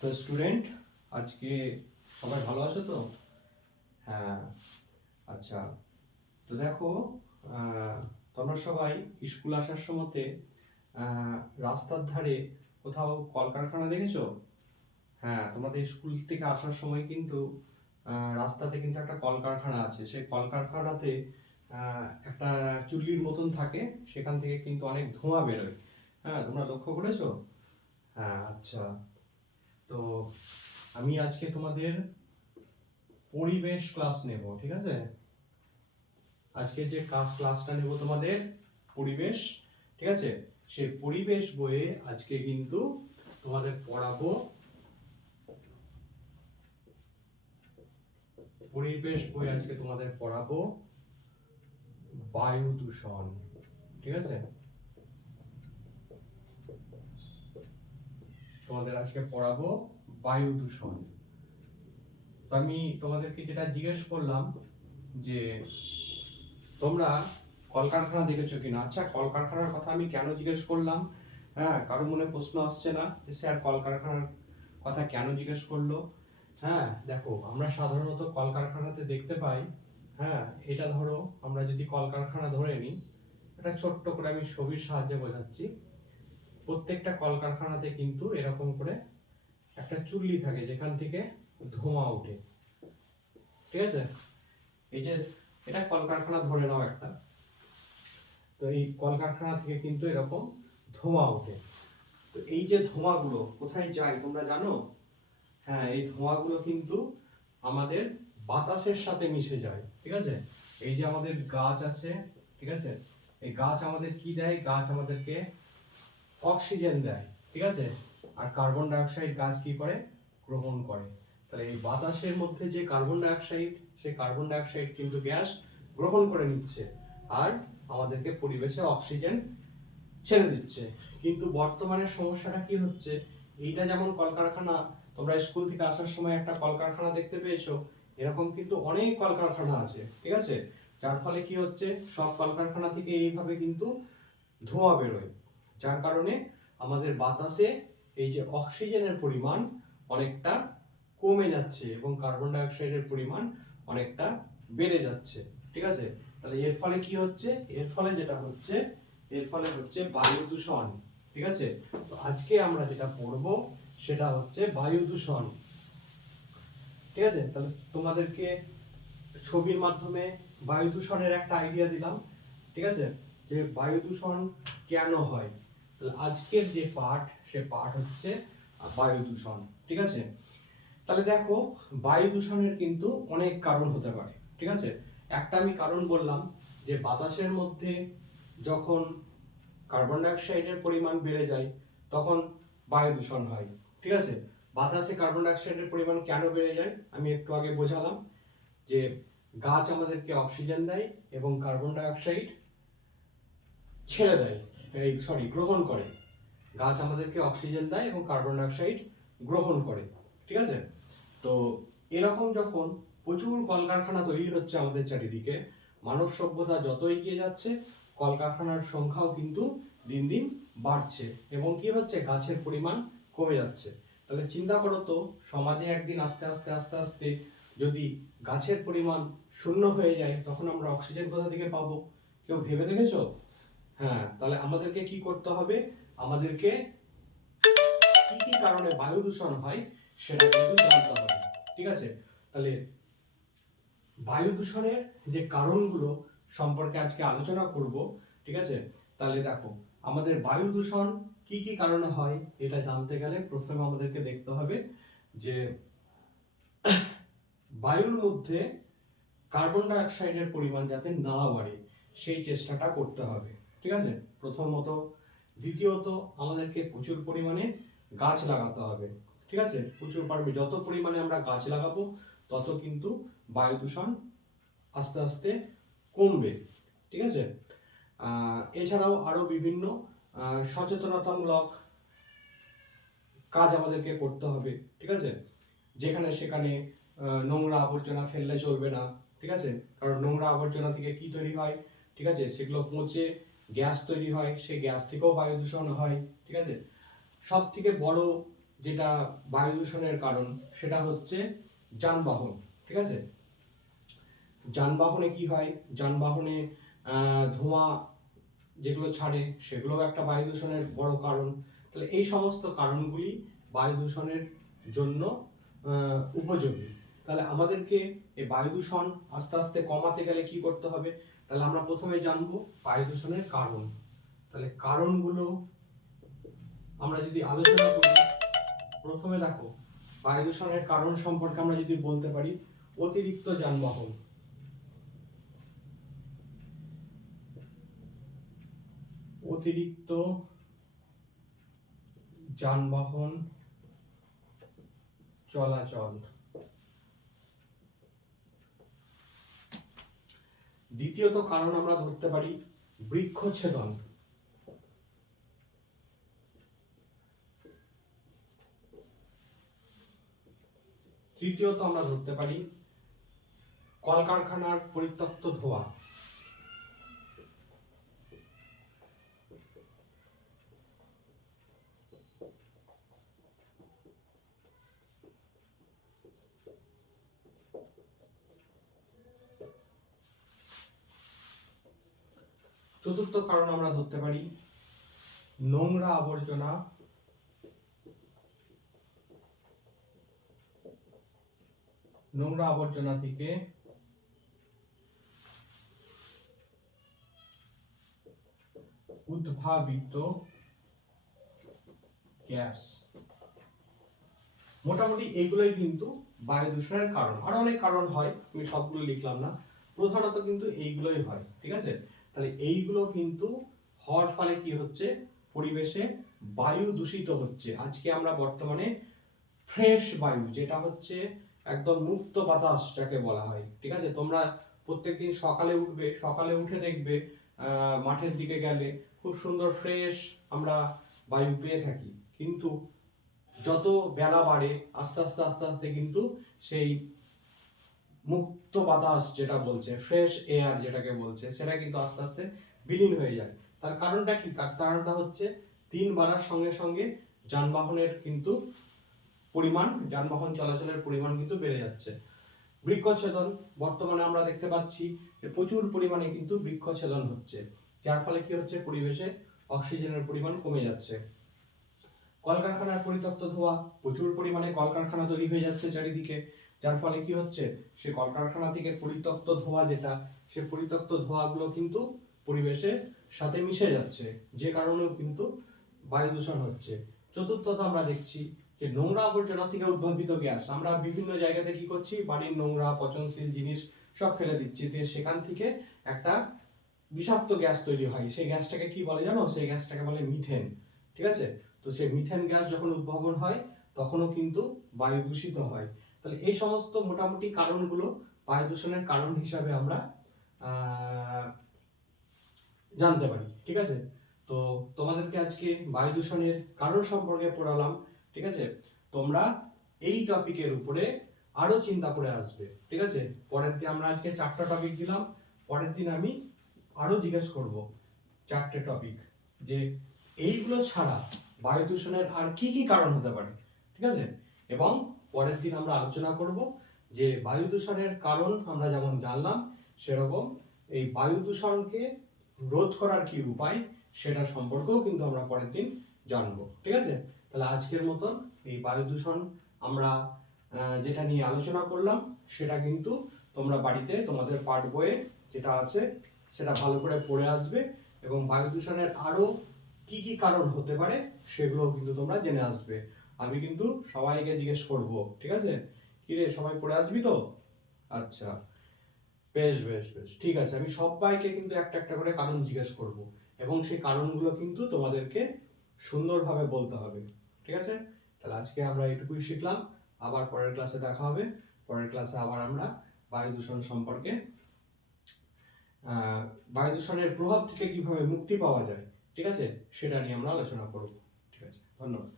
তো স্টুডেন্ট, আজকে সবাই ভালো আছো তো? হ্যাঁ, আচ্ছা। তো দেখো, তোমরা সবাই স্কুল আসার সময়তে রাস্তার ধারে কোথাও কলকারখানা দেখেছো? হ্যাঁ, তোমাদের স্কুল থেকে আসার সময় কিন্তু রাস্তাতে কিন্তু একটা কলকারখানা আছে। সেই কলকারখানাতে একটা চুল্লির মতন থাকে, সেখান থেকে কিন্তু অনেক ধোঁয়া বেরোয়। হ্যাঁ, তোমরা লক্ষ্য করেছো? হ্যাঁ, আচ্ছা। তো আমি আজকে তোমাদের পরিবেশ ক্লাস নেব, ঠিক আছে? আজকে যে ক্লাসটা নেব তোমাদের পরিবেশ, ঠিক আছে? সেই পরিবেশ বইয়ে আজকে কিন্তু তোমাদের পড়াবো বায়ু দূষণ, ঠিক আছে? তোমাদের আজকে পড়াবো বায়ু দূষণ। তো আমি তোমাদেরকে যেটা জিজ্ঞেস করলাম যে তোমরা কলকারখানা দেখেছো কিনা। আচ্ছা, কলকারখানার কথা আমি কেন জিজ্ঞেস করলাম? হ্যাঁ, কারো মনে প্রশ্ন আসছে না যে স্যার কলকারখানার কথা কেন জিজ্ঞেস করলো? হ্যাঁ, দেখো, আমরা সাধারণত কলকারখানাতে দেখতে পাই। হ্যাঁ, এটা ধরো, আমরা যদি কলকারখানা ধরে নিই, এটা ছোট্ট করে আমি ছবির সাহায্যে বোঝাচ্ছি। প্রত্যেকটা কলকারখানাতে কিন্তু এরকম করে একটা চুল্লি থাকে যেখান থেকে ধোঁয়া ওঠে, ঠিক আছে? এই যে এটা কলকারখানা ধরে নাও একটা, তো এই কলকারখানা থেকে কিন্তু এরকম ধোঁয়া ওঠে। তো এই যে ধোঁয়াগুলো কোথায় যায় তোমরা জানো? হ্যাঁ, এই ধোঁয়াগুলো কিন্তু আমাদের বাতাসের সাথে মিশে যায়, ঠিক আছে? এই যে আমাদের গাছ আছে, ঠিক আছে? এই গাছ আমাদের কি দেয়? গাছ আমাদেরকে অক্সিজেন দেয়, ঠিক আছে? আর কার্বন ডাই অক্সাইড গাছ কি করে? গ্রহণ করে। তাহলে এই বাতাসের মধ্যে যে কার্বন ডাই অক্সাইড, সেই কার্বন ডাই অক্সাইড কিন্তু গ্যাস গ্রহণ করে নিচ্ছে আর আমাদেরকে পরিবেশে অক্সিজেন ছেড়ে দিচ্ছে। কিন্তু বর্তমানে সমস্যাটা কি হচ্ছে? এইটা যেমন কলকারখানা, তোমরা স্কুল থেকে আসার সময় একটা কলকারখানা দেখতে পেয়েছো, এরকম কিন্তু অনেক কলকারখানা আছে, ঠিক আছে? যার ফলে কি হচ্ছে, সব কলকারখানা থেকে এইভাবে কিন্তু ধোঁয়া বেরোয়, যার কারণে আমাদের বাতাসে এই যে অক্সিজেনের পরিমাণ অনেকটা কমে যাচ্ছে এবং কার্বন ডাই অক্সাইডের পরিমাণ অনেকটা বেড়ে যাচ্ছে, ঠিক আছে? তাহলে এর ফলে কি হচ্ছে? এর ফলে হচ্ছে বায়ু দূষণ, ঠিক আছে? তো আজকে আমরা যেটা পড়বো সেটা হচ্ছে বায়ু দূষণ, ঠিক আছে? তাহলে তোমাদেরকে ছবির মাধ্যমে বায়ু দূষণের একটা আইডিয়া দিলাম, ঠিক আছে? যে বায়ু দূষণ কেন হয়। তাহলে আজকের যে পাঠ, সে পাঠ হচ্ছে বায়ু দূষণ, ঠিক আছে? তাহলে দেখো, বায়ু দূষণের কিন্তু অনেক কারণ হতে পারে, ঠিক আছে? একটা আমি কারণ বললাম যে বাতাসের মধ্যে যখন কার্বন ডাই অক্সাইডের পরিমাণ বেড়ে যায় তখন বায়ু দূষণ হয়, ঠিক আছে? বাতাসে কার্বন ডাই অক্সাইডের পরিমাণ কেন বেড়ে যায় আমি একটু আগে বোঝালাম, যে গাছ আমাদেরকে অক্সিজেন দেয় এবং কার্বন ডাই অক্সাইড ছেড়ে দেয়, গ্রহণ করে। গাছ আমাদেরকে অক্সিজেন দেয় এবং কার্বন ডাই অক্সাইড গ্রহণ করে, ঠিক আছে? তো এরকম যখন প্রচুর কলকারখানা তৈরি হচ্ছে আমাদের চারিদিকে, মানব সভ্যতা যত এগিয়ে যাচ্ছে কলকারখানার সংখ্যাও কিন্তু দিন দিন বাড়ছে এবং কি হচ্ছে, গাছের পরিমাণ কমে যাচ্ছে। তাহলে চিন্তা করো তো, সমাজে একদিন আস্তে আস্তে আস্তে আস্তে যদি গাছের পরিমাণ শূন্য হয়ে যায় তখন আমরা অক্সিজেন কোথা থেকে পাবো? কেউ ভেবে দেখেছো? হ্যাঁ, তাহলে আমাদেরকে কি করতে হবে? আমাদেরকে কি কি কারণে বায়ু দূষণ হয় সেটা কিন্তু জানতে হবে, ঠিক আছে? তাহলে বায়ু দূষণের যে কারণগুলো সম্পর্কে আজকে আলোচনা করব, ঠিক আছে? তাহলে দেখো, আমাদের বায়ু দূষণ কি কি কারণে হয় এটা জানতে গেলে প্রথমে আমাদেরকে দেখতে হবে যে বায়ুর মধ্যে কার্বন ডাই অক্সাইডের পরিমাণ যাতে না বাড়ে সেই চেষ্টাটা করতে হবে, ঠিক আছে? প্রথমত। দ্বিতীয়ত, আমাদেরকে প্রচুর পরিমাণে গাছ লাগাতে হবে, ঠিক আছে? যত পরিমাণে আমরা গাছ লাগাবো তত কিন্তু বায়ু দূষণ আস্তে আস্তে কমবে, ঠিক আছে? এছাড়াও আরো বিভিন্ন সচেতনতামূলক কাজ আমাদেরকে করতে হবে, ঠিক আছে? যেখানে সেখানে নোংরা আবর্জনা ফেললে চলবে না, ঠিক আছে? কারণ নোংরা আবর্জনা থেকে কি তৈরি হয়, ঠিক আছে? সেগুলো পচে গ্যাস তৈরি হয়, সেই গ্যাস থেকেও বায়ু দূষণ হয়, ঠিক আছে? সব থেকে বড় যেটা বায়ু দূষণের কারণ সেটা হচ্ছে যানবাহন। ঠিক আছে, যানবাহনে কি হয়, যানবাহনে ধোঁয়া যেগুলো ছাড়ে সেগুলোও একটা বায়ু দূষণের বড় কারণ। তাহলে এই সমস্ত কারণগুলি বায়ু দূষণের জন্য উপযোগী। তাহলে আমাদেরকে এই বায়ু দূষণ আস্তে আস্তে কমাতে গেলে কি করতে হবে? তাহলে আমরা প্রথমে জানবো বায়ু দূষণের কারণ। তাহলে কারণগুলো আমরা যদি আলোচনা করি, প্রথমে দেখো বায়ু দূষণের কারণ সম্পর্কে আমরা যদি বলতে পারি, অতিরিক্ত যানবাহন। অতিরিক্ত যানবাহন চলাচল। দ্বিতীয়ত কারণ আমরা ধরতে পারি বৃক্ষছেদন। তৃতীয়ত আমরা ধরতে পারি কলকারখানার পরিত্যক্ত ধোঁয়া। চতুর্থ কারণ আমরা ধরতে পারি নোংরা আবর্জনা থেকে উদ্ভাবিত গ্যাস। মোটামুটি এইগুলোই কিন্তু বায়ু দূষণের কারণ। আরো অনেক কারণ হয়, আমি সবগুলো লিখলাম না, প্রধানত কিন্তু এইগুলোই হয়। ঠিক আছে, তাহলে এইগুলো কিন্তু হওয়ার ফলে কি হচ্ছে, পরিবেশে বায়ু দূষিত হচ্ছে। আজকে আমরা বর্তমানে ফ্রেশ বায়ু, যেটা হচ্ছে একদম মুক্ত বাতাস যাকে বলা হয়। ঠিক আছে, তোমরা প্রত্যেকদিন সকালে উঠবে, সকালে উঠে দেখবে মাঠের দিকে গেলে খুব সুন্দর ফ্রেশ আমরা বায়ু পেয়ে থাকি। কিন্তু যত বেলা বাড়ে আস্তে আস্তে আস্তে আস্তে কিন্তু সেই মুক্ত বাতাস যেটা বলছে, ফ্রেশ এয়ার যেটাকে বলছে, সেটা কিন্তু আস্তে আস্তে বিলীন হয়ে যায়। তার কারণটা কি? তার কারণটা হচ্ছে দিন বাড়ার সঙ্গে সঙ্গে যানবাহনের কিন্তু পরিমাণ, যানবাহন চলাচলের পরিমাণ কিন্তু বেড়ে যাচ্ছে। বৃক্ষছেদন, বর্তমানে আমরা দেখতে পাচ্ছি যে প্রচুর পরিমাণে কিন্তু বৃক্ষছেদন হচ্ছে, যার ফলে কি হচ্ছে, পরিবেশে অক্সিজেনের পরিমাণ কমে যাচ্ছে। কলকারখানার পরিত্যক্ত ধোঁয়া, প্রচুর পরিমাণে কলকারখানা তৈরি হয়ে যাচ্ছে চারিদিকে, যার ফলে কি হচ্ছে, সে কলকারখানা থেকে পরিত্যক্ত ধোঁয়া যেটা, সে পরিত্যক্ত ধোঁয়াগুলো কিন্তু পরিবেশের সাথে মিশে যাচ্ছে, যে কারণেও কিন্তু বায়ু দূষণ হচ্ছে। চতুর্থত আমরা দেখছি যে নোংরা আবর্জনা থেকে উদ্ভাবিত গ্যাস। আমরা বিভিন্ন জায়গাতে কি করছি, বাড়ির নোংরা পচনশীল জিনিস সব ফেলে দিচ্ছি, সেখান থেকে একটা বিষাক্ত গ্যাস তৈরি হয়। সেই গ্যাসটাকে কি বলে জানো? সেই গ্যাসটাকে বলে মিথেন। ঠিক আছে, তো সেই মিথেন গ্যাস যখন উদ্ভাবন হয় তখনও কিন্তু বায়ু দূষিত হয়। তাহলে এই সমস্ত মোটামুটি কারণগুলো বায়ু দূষণের কারণ হিসাবে আমরা জানতে পারি। ঠিক আছে, তো তোমাদেরকে আজকে বায়ু দূষণের কারণ সম্পর্কে পড়ালাম। ঠিক আছে, তোমরা এই টপিকের উপরে আরো চিন্তা করে আসবে। ঠিক আছে, পরের দিন আমরা আজকে 4টা টপিক দিলাম, পরের দিন আমি আরো জিজ্ঞেস করব 4টে টপিক, যে এইগুলো ছাড়া বায়ু দূষণের আর কি কি কারণ হতে পারে। ঠিক আছে, এবং পরের দিন আমরা আলোচনা করব যে বায়ু দূষণের কারণ আমরা যেমন জানলাম, সেরকম এই বায়ু দূষণকে রোধ করার কি উপায় সেটা সম্পর্কেও কিন্তু আমরা পরের দিন জানবো। ঠিক আছে, তাহলে আজকের মতন এই বায়ু দূষণ আমরা যেটা নিয়ে আলোচনা করলাম সেটা কিন্তু তোমরা বাড়িতে তোমাদের পাঠ বইয়ে যেটা আছে সেটা ভালো করে পড়ে আসবে, এবং বায়ু দূষণের আরো কি কি কারণ হতে পারে সেগুলো কিন্তু তোমরা জেনে আসবে। আমি কিন্তু সবাইকে জিজ্ঞেস করব। ঠিক আছে, কিরে সবাই পড়ে আসবি তো? আচ্ছা, বেশ বেশ বেশ, ঠিক আছে, আমি সবাইকে কিন্তু একটা একটা করে কারণ জিজ্ঞেস করব, এবং সেই কারণগুলো কিন্তু তোমাদেরকে সুন্দরভাবে বলতে হবে। ঠিক আছে, তাহলে আজকে আমরা এটুকুই শিখলাম। আবার পরের ক্লাসে দেখা হবে। পরের ক্লাসে আবার আমরা বায়ু দূষণ সম্পর্কে, বায়ু দূষণের প্রভাব থেকে কিভাবে মুক্তি পাওয়া যায়, ঠিক আছে, সেটা নিয়ে আমরা আলোচনা করব। ঠিক আছে, ধন্যবাদ।